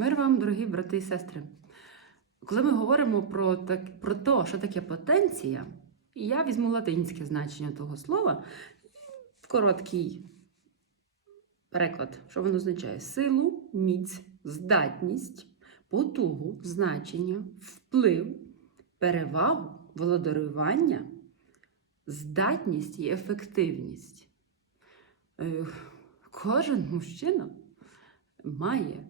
Мир вам, дорогі брати і сестри. Коли ми говоримо про, так, про те, що таке потенція, я візьму латинське значення того слова, в короткий переклад, що воно означає? Силу, міць, здатність, потугу, значення, вплив, перевагу, володарювання, здатність і ефективність. Е, Кожен мужчина має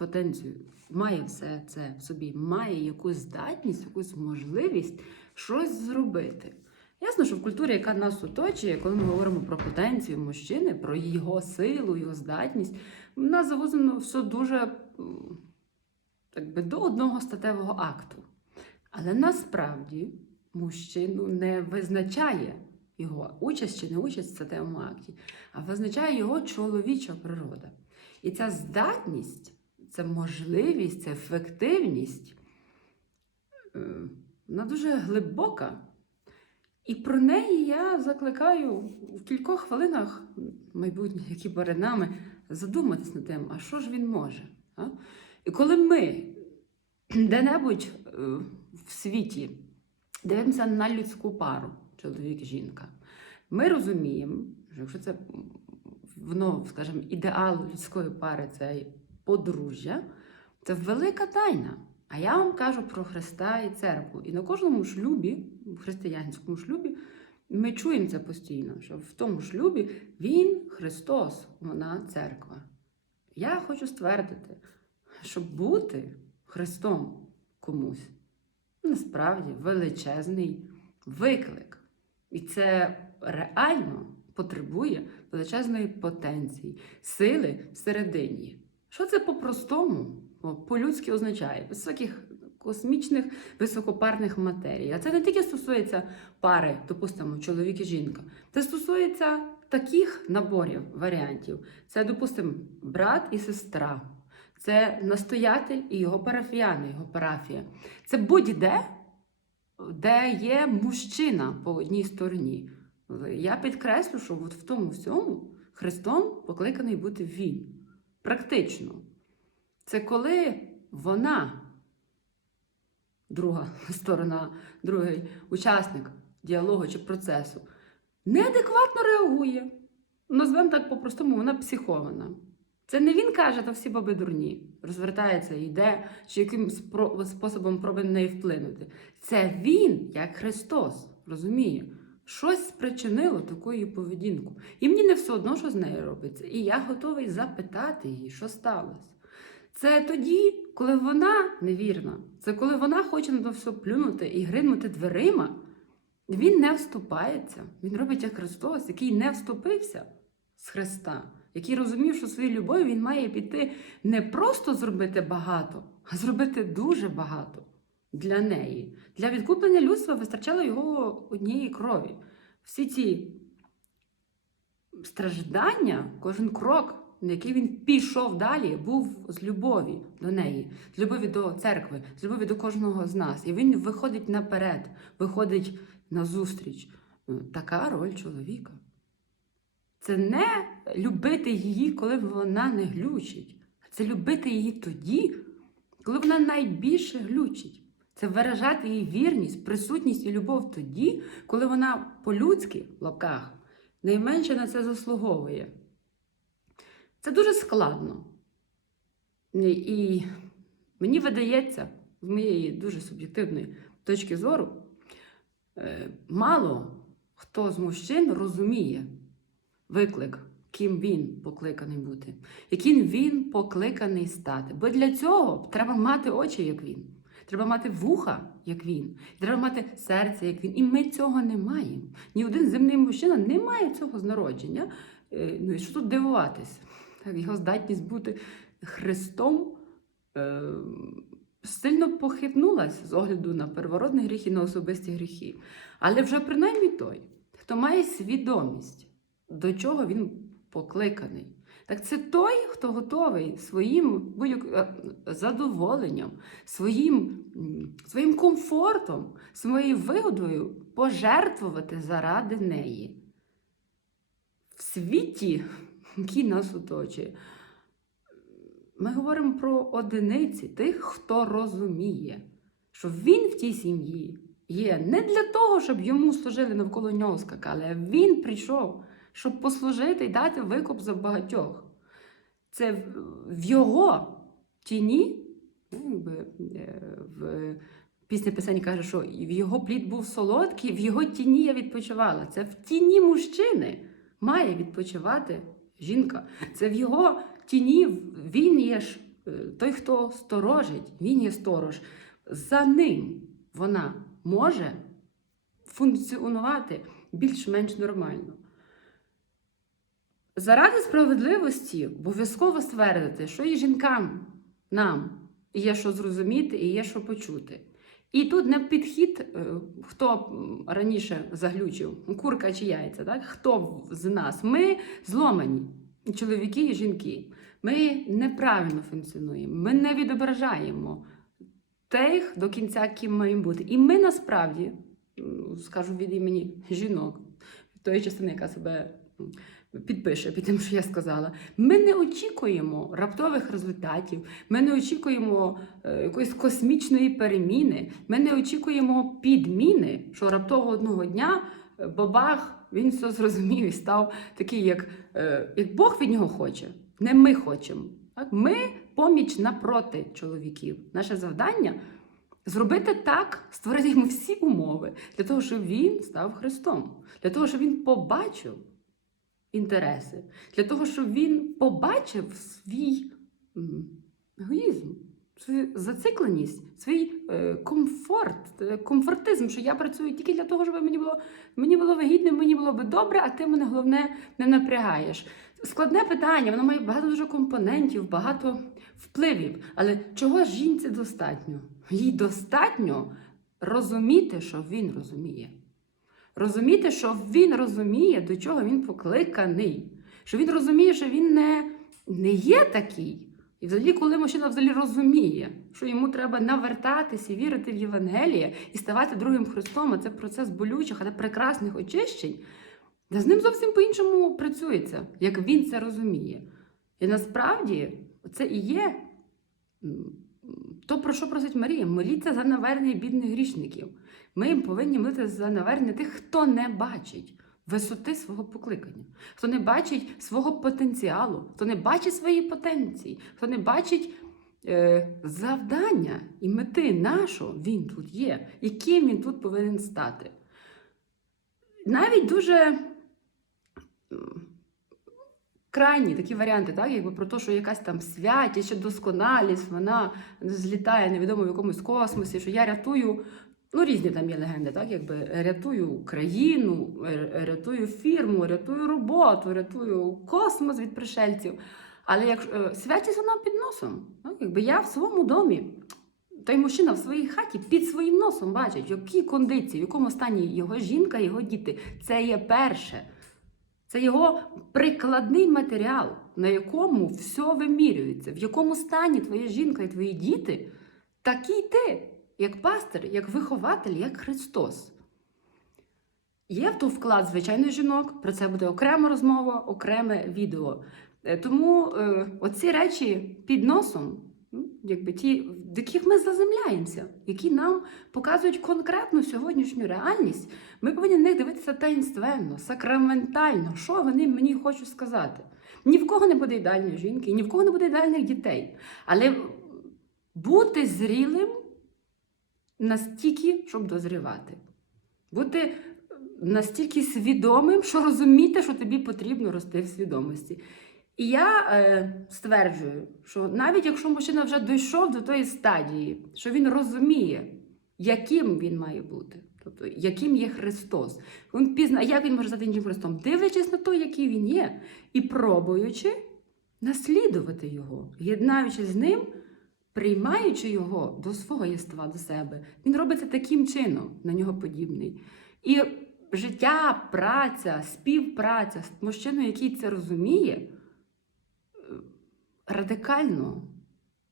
потенцію, має все це в собі, має якусь здатність, якусь можливість щось зробити. Ясно, що в культурі, яка нас оточує, коли ми говоримо про потенцію мужчини, про його силу, його здатність, в нас завозено все дуже так би, до одного статевого акту. Але насправді мужчину не визначає його участь чи не участь в статевому акті, а визначає його чоловіча природа. І ця здатність, це можливість, це ефективність, е, вона дуже глибока. І про неї я закликаю в кількох хвилинах майбутніх, які перед нами, задуматись над тим, а що ж він може. А? І коли ми де-небудь е, в світі дивимося на людську пару, чоловік і жінка, ми розуміємо, що якщо це воно, скажімо, ідеал людської пари це подружжя, це велика тайна. А я вам кажу про Христа і церкву. І на кожному шлюбі, в християнському шлюбі, ми чуємо це постійно, що в тому шлюбі Він Христос, вона церква. Я хочу ствердити, щоб бути Христом комусь насправді величезний виклик. І це реально потребує величезної потенції, сили всередині. Що це по-простому, по-людськи означає? Високих космічних високопарних матерій. А це не тільки стосується пари, допустимо, чоловік і жінка. Це стосується таких наборів варіантів. Це, допустимо, брат і сестра. Це настоятель і його парафіяни, його парафія. Це будь-де, де є мужчина по одній стороні. Я підкреслю, що от в тому всьому Христом покликаний бути Він. Практично. Це коли вона, друга сторона, другий учасник діалогу чи процесу, неадекватно реагує. Назвемо так по-простому, вона психована. Це не він каже, то всі баби дурні, розвертається, йде, чи яким способом пробує на неї вплинути. Це він, як Христос, розуміє, щось спричинило таку її поведінку. І мені не все одно, що з нею робиться. І я готовий запитати її, що сталося. Це тоді, коли вона невірна, це коли вона хоче на все плюнути і гринути дверима. Він не вступається. Він робить як Христос, який не вступився з Христа, який розумів, що своєю любов'ю він має піти не просто зробити багато, а зробити дуже багато для неї. Для відкуплення людства вистачало його однієї крові. Всі ці страждання, кожен крок, на який він пішов далі, був з любові до неї, з любові до церкви, з любові до кожного з нас. І він виходить наперед, виходить назустріч. Ну, Така роль чоловіка. Це не любити її, коли вона не глючить. Це любити її тоді, коли вона найбільше глючить. Це виражати їй вірність, присутність і любов тоді, коли вона по-людськи в лапках найменше на це заслуговує. Це дуже складно. І- І мені видається, з моєї дуже суб'єктивної точки зору, е, мало хто з мужчин розуміє виклик, ким він покликаний бути, яким він покликаний стати. Бо для цього треба мати очі, як він. Треба мати вуха, як він, треба мати серце, як він. І ми цього не маємо. Ні один земний мужчина не має цього з народження. Е, Ну і що тут дивуватись? Його здатність бути Христом е, сильно похитнулася з огляду на первородний гріх і на особисті гріхи. Але вже принаймні той, хто має свідомість, до чого він покликаний. Так це той, хто готовий своїм е, задоволенням, своїм, своїм комфортом, своєю вигодою пожертвувати заради неї. В світі, який нас оточує, Ми говоримо про одиниці тих, хто розуміє, що він в тій сім'ї є не для того, щоб йому служили навколо нього скакали, а він прийшов, щоб послужити і дати викуп за багатьох. Це в- його тіні, ну, е, в пісня писань каже, що в його плід був солодкий, в його тіні я відпочивала. Це в тіні мужчини має відпочивати жінка. Це в його тіні він є е, той, хто сторожить, він є сторож. За ним вона може функціонувати більш-менш нормально. Заради справедливості обов'язково ствердити, що і жінкам нам є що зрозуміти і є що почути. І тут не підхід, е, хто раніше заглючив, курка чи яйця, так? хто з нас? Ми зломані, чоловіки і жінки. Ми неправильно функціонуємо, ми не відображаємо тих до кінця, ким маємо бути. І ми насправді, скажу від імені жінок, тої частини, яка себе підпише під тим, що я сказала, ми не очікуємо раптових результатів, ми не очікуємо е, якоїсь космічної переміни, ми не очікуємо підміни, що раптово одного дня е, бабах він все зрозумів і став такий, як, е, як Бог від нього хоче. Не ми хочемо. Так? Ми поміч напроти чоловіків. Наше завдання зробити так, створити йому всі умови для того, щоб він став Христом, для того, щоб він побачив інтереси, для того, щоб він побачив свій егоїзм, свою зацикленість, свій е, комфорт, е, комфортизм, що я працюю тільки для того, щоб мені було, мені було вигідно, мені було би добре, а ти мене головне не напрягаєш. Складне питання, воно має багато дуже компонентів, багато впливів. Але чого жінці достатньо? Їй достатньо розуміти, що він розуміє. Розуміти, що він розуміє, до чого він покликаний. Що він розуміє, що він не, не є такий. І взагалі, коли мужчина взагалі розуміє, що йому треба навертатися, вірити в Євангеліє і ставати другим Христом, а це процес болючих, але прекрасних очищень, де з ним зовсім по-іншому працюється, як він це розуміє. І насправді це і є то, про що просить Марія. Моліться за навернення бідних грішників. Ми повинні молитися за навернення тих, хто не бачить висоти свого покликання, хто не бачить свого потенціалу, хто не бачить своєї потенції, хто не бачить е, завдання і мети, на що він тут є, яким він тут повинен стати. Навіть дуже крайні такі варіанти, так, якби про те, що якась там святість чи досконалість, вона злітає невідомо в якомусь космосі, що я рятую. Ну, різні там є легенди, так, якби рятую країну, рятую фірму, рятую роботу, рятую космос від пришельців. Але як е, святість вона під носом. Так, якби я в своєму домі, той мужчина в своїй хаті під своїм носом бачить, в якій кондиції, в якому стані його жінка, його діти. Це є перше. Це його прикладний матеріал, на якому все вимірюється, в якому стані твоя жінка і твої діти, такий ти, як пастир, як вихователь, як Христос. Є в то вклад, звичайно, жінок, про це буде окрема розмова, окреме відео. Е, Тому е, оці речі під носом, якби ті, в яких ми заземляємося, які нам показують конкретну сьогоднішню реальність, ми повинні на них дивитися таїнственно, сакраментально, що вони мені хочуть сказати. Ні в кого не буде ідеальної жінки, ні в кого не буде ідеальних дітей. Але бути зрілим настільки, щоб дозрівати. Бути настільки свідомим, що розуміти, що тобі потрібно рости в свідомості. І я е, стверджую, що навіть якщо мужчина вже дійшов до тої стадії, що він розуміє, яким він має бути, тобто яким є Христос, він пізна, як він може стати іншим Христом, дивлячись на те, який він є, і пробуючи наслідувати його, єднаючись з ним, приймаючи його до свого єства, до себе, він робиться таким чином, на нього подібний. І життя, праця, співпраця з мужчиною, який це розуміє, радикально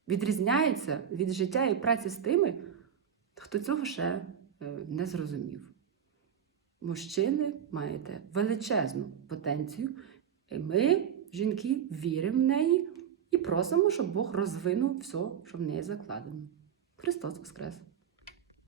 відрізняється від життя і праці з тими, хто цього ще е, не зрозумів. Мужчини маєте величезну потенцію, і ми, жінки, віримо в неї і просимо, щоб Бог розвинув все, що в неї закладено. Христос Воскрес!